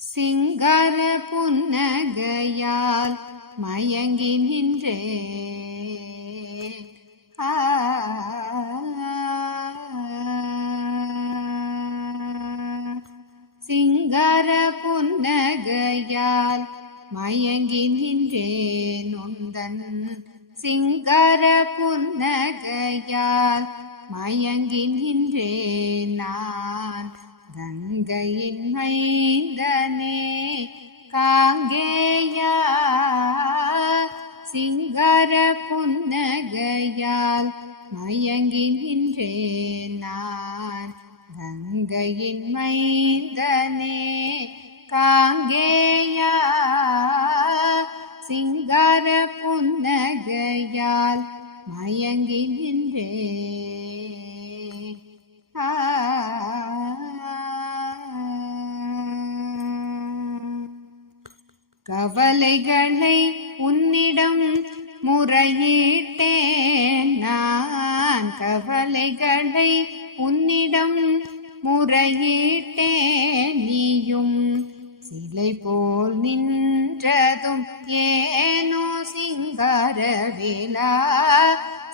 சிங்கார புன்னகையால் மயங்கி நின்றே சிங்கார புன்னகையால் மயங்கி நின்றேன் உந்தன் சிங்கார புன்னகையால் மயங்கி நின்றேன் நான் கங்கையின் மைந்தனே காங்கேயா சிங்கார புன்னகையால் மயங்கி நின்றேன் நான் கங்கையின் மைந்தனே காங்கேயா சிங்கார புன்னகையால் மயங்கி நின்றேன் கவலைகளை உன்னிடம் முறையிட்டேன் நான் கவலைகளை உன்னிடம் முறையிட்டேன் நீயும் சிலை போல் நின்றதும் ஏனோ சிங்கார வேலா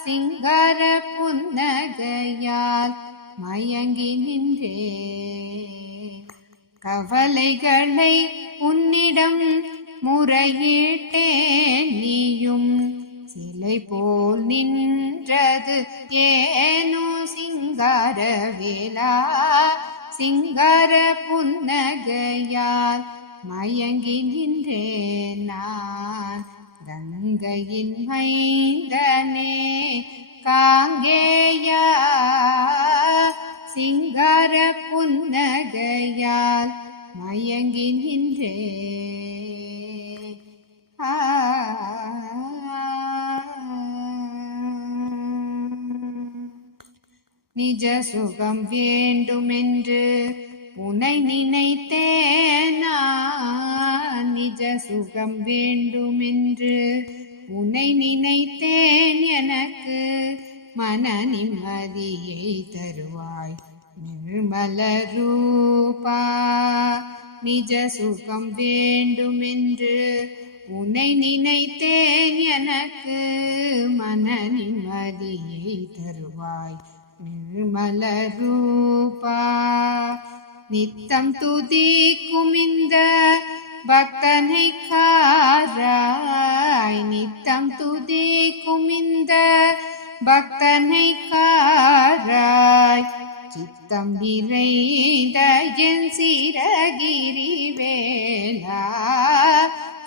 சிங்கார புன்னகையால் மயங்கி நின்றே கவலைகளை உன்னிடம் முறையிட்டேன் நீயும் சிலை போல் நின்றது ஏனோ சிங்கார வேலா சிங்கார புன்னகையால் மயங்கி நின்றேன் நான் கங்கையின் மைந்தனே காங்கேயா சிங்கார புன்னகையால் மயங்கி நின்றேன் நிஜ சுகம் வேண்டுமென்று உன்னை நினைத்தேன் நான் நிஜ சுகம் வேண்டுமென்று உன்னை நினைத்தேன் எனக்கு மன நிம்மதியை தருவாய் நிர்மல ரூபா நிஜ சுகம் வேண்டுமென்று உன்னை நினைத்தேன் எனக்கு மன நிம்மதியை தருவாய் நிர்மல ரூபா நித்தம் துதிக்கும் இந்த பக்தனை காராய் நித்தம் துதிக்கும் இந்த பக்தனை காராய் சித்தம் நிறைந்த என் சிரகிரி வேலா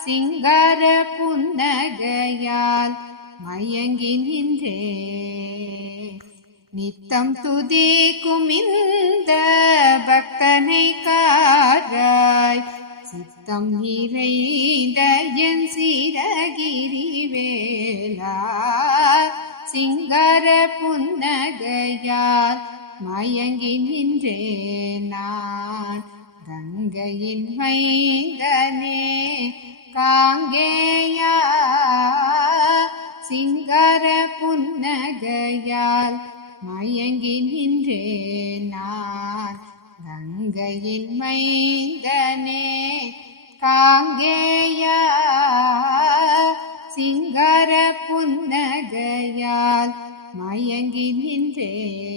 சிங்கார புன்னகையால் மயங்கி நின்றே நித்தம் துதிக்கும் இந்த பக்தனை காராய் சித்தம் நிறைந்த என் சிரகிரி வேலா சிங்கார புன்னகையால் மயங்கி நின்றேன் நான் கங்கையின் மைந்தனே காங்கேயா சிங்கார புன்னகையால் மயங்கி நின்றேன் நான் கங்கையின் மைந்தனே காங்கேயா சிங்கார புன்னகையால் மயங்கி நின்றேன்